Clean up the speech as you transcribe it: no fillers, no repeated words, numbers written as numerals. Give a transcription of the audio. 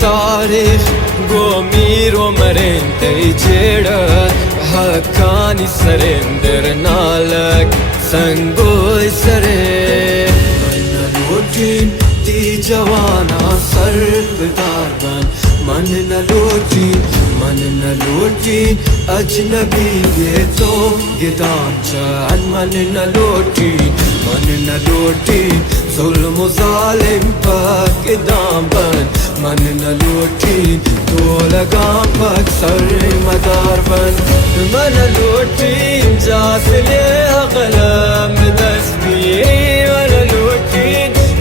تاريخ قومير ومرين تيجيرا حكاني سرندر نالك سنگوي سري من الوجين دي جوانا سرب داربان من نلوتين أجنبي يتو قدام جان من نلوتين ظلم ظالم پاک قدام بن من نلوتين طول قام پاک سر مدار بن من نلوتين جاسل أغلام دسمي من نلوتين